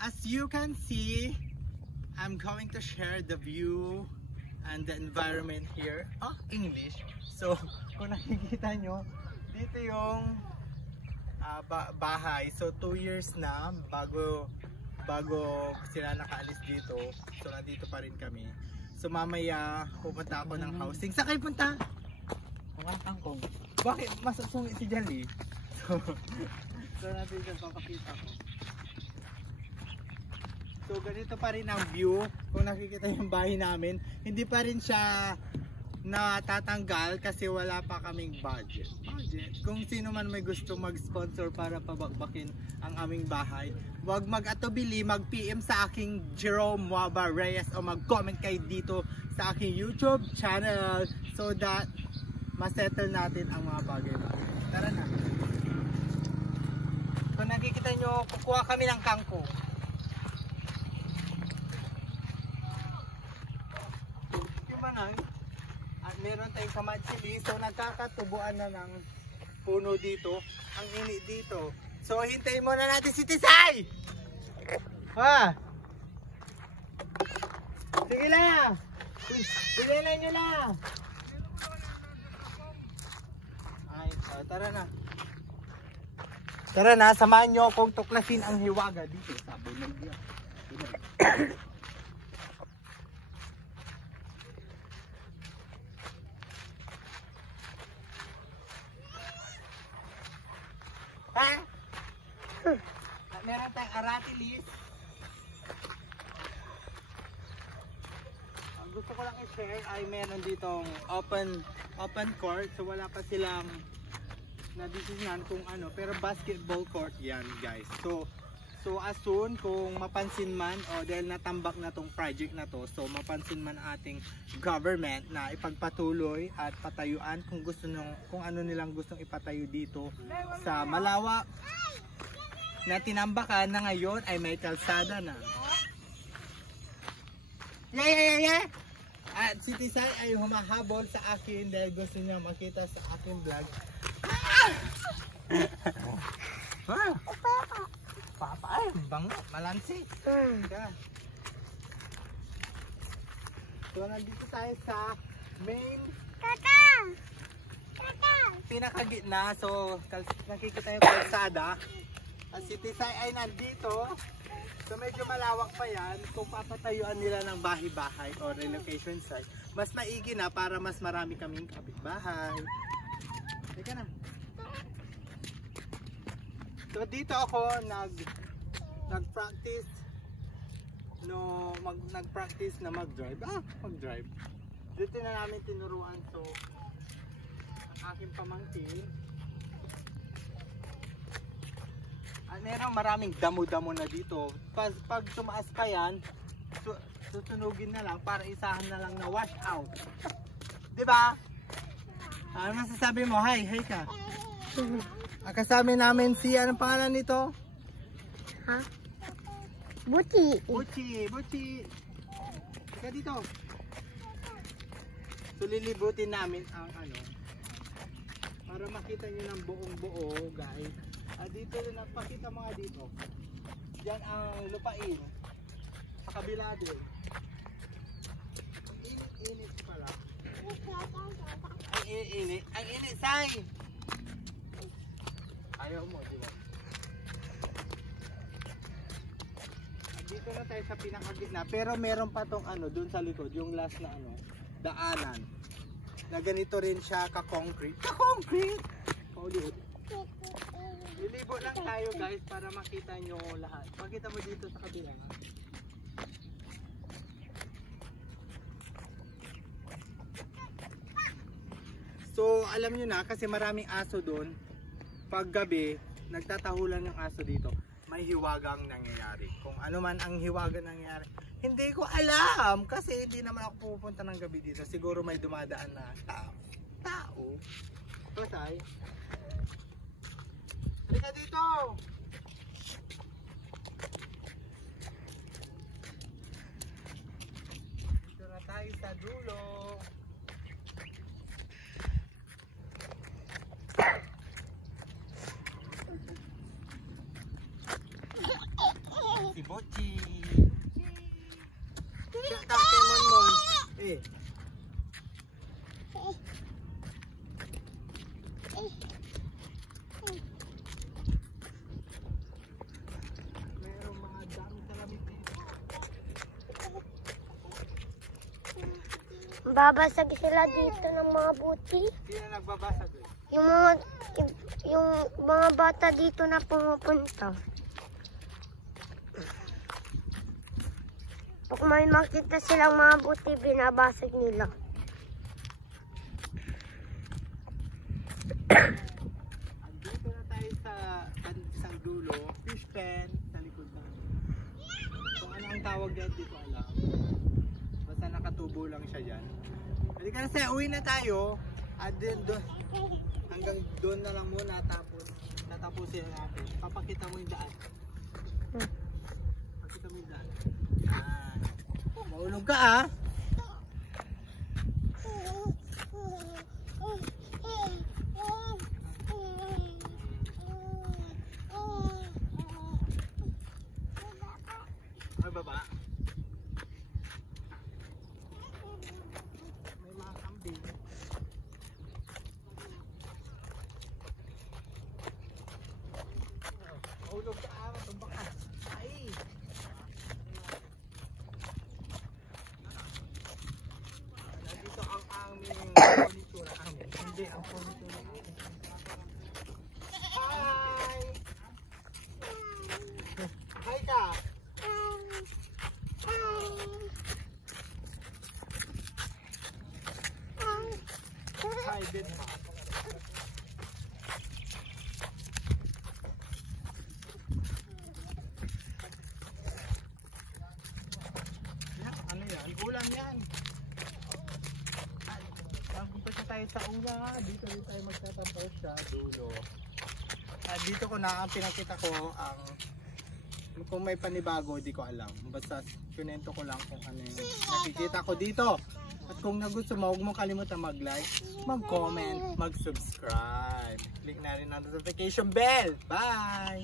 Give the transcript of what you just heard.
as you can see, I'm going to share the view and the environment here. Oh, English. So, kung nakikita nyo, dito yung bahay. So, 2 years na bago sila nakaalis dito. So, nandito pa rin kami. So, mamaya pupunta ako ng housing. Saan kayo punta? Kangkong. Bakit? Masusungit si Jali. So, natin dyan papakita ko. So ganito pa rin ang view. Kung nakikita yung bahay namin, hindi pa rin siya natatanggal kasi wala pa kaming budget. Kung sino man may gusto mag-sponsor para pabakbakin ang aming bahay, huwag mag-atubili, mag-PM sa aking Jerome Waba Reyes o mag-comment kayo dito sa aking YouTube channel so that masettle natin ang mga bagay natin. Tara na. Kung nakikita nyo, kukuha kami ng kangkong. At meron tayong kamatsili, so nagkakatubuan na ng puno dito. Ang init dito. So hintayin muna natin si Tisay! Ha? Sige lang! Pigilan nyo lang! Ay, tara na. Tara na, samahan nyo kung tuklasin ang hiwaga dito sa Bonaldia. Meron tayong aratilis. Ang gusto ko lang i-share ay meron ditong open court. So wala pa silang nadesisyonan kung ano, pero basketball court yan guys. So as soon kung mapansin man o dahil natambak na tong project na to, so mapansin man ating government na ipagpatuloy at patayuan kung gusto nung kung ano nilang gustong ipatayo dito sa malawak na tinambakan na ngayon ay may kalsada na. Yeah! At si Tisay ay humahabol sa akin dahil gusto niya makita sa aking vlog. Papa ay bango, malansi. So nandito tayo sa main pinakagitna. So nakikita yung kalsada. At si Tisay ay nandito. So medyo malawak pa yan. Kung papatayuan nila ng bahay-bahay o relocation site, mas maigi na para mas marami kaming kapitbahay. Teka na. So dito ako nag-practice nag-practice na mag-drive. Mag-drive. Dito na namin tinuruan so ang aking pamangkin. At meron maraming damo-damo na dito. Pag tumaas pa yan, susunugin na lang para isahan na lang na wash out. Diba? Ano masasabi mo? Hi ka. Ang kasama namin si, anong pangalan nito? Ha? Buti. Buti. Ika dito. So lilibutin namin ang ano. Para makita nyo ng buong buo guys. Dito rin nagpakita mga dito. Diyan ang lupain. Sa kabila din. Init pala. Ang init, Say! Ayaw mo, di ba? Dito na tayo sa pinakagitna. Pero meron pa tong ano, dun sa likod. Yung last na ano, daanan. Na ganito rin siya ka-concrete. Ka-concrete! Lilibo lang tayo guys para makita nyo lahat. Makita mo dito sa kabila. So alam nyo na kasi maraming aso doon. Pag gabi, nagtatahulan ng aso dito. May hiwagang nangyayari. Kung ano man ang hiwagang nangyayari, hindi ko alam. Kasi hindi naman ako pupunta ng gabi dito. Siguro may dumadaan na tao. Pasay. Halika dito! Dito na tayo sa dulo. Si Mochi. Siya kay Monmon. Eh. Merong mga dami salamin dito. Babasag sila dito ng mga buti. Sino nagbabasag eh? Yung mga bata dito na pumupunta. Pag may makita silang mga buti, binabasag nila. Andito na tayo sa isang dulo, fish pen sa likod namin. Kung ano ang tawag dyan, di ko alam. Basta nakatubo lang siya dyan. Halika na sa'yo, uwi na tayo. At then doon, hanggang doon na lang muna, tapos tatapusin natin. Papakita mo yung daan. Papakita mo yung daan. Yan. Maulog ka ah. Ay, baba. May mga kambing. Maulog ka ah, matumba ka. Ay! Nandito ang aming furniture amin. Hindi, ang furniture amin. Hi! Hi ka! Hi, Bidma. Ano yan? Ulam yan. Magpunta tayo sa ulam. Dito tayo magtatapos sa dulo. At dito ko na ang pinakita ko ang kung may panibago, di ko alam. Basta kunento ko lang kung ano yung nakikita ko dito. At kung nagusto mo, huwag mong kalimutan mag-like, mag-comment, mag-subscribe. Click na rin ang notification bell. Bye!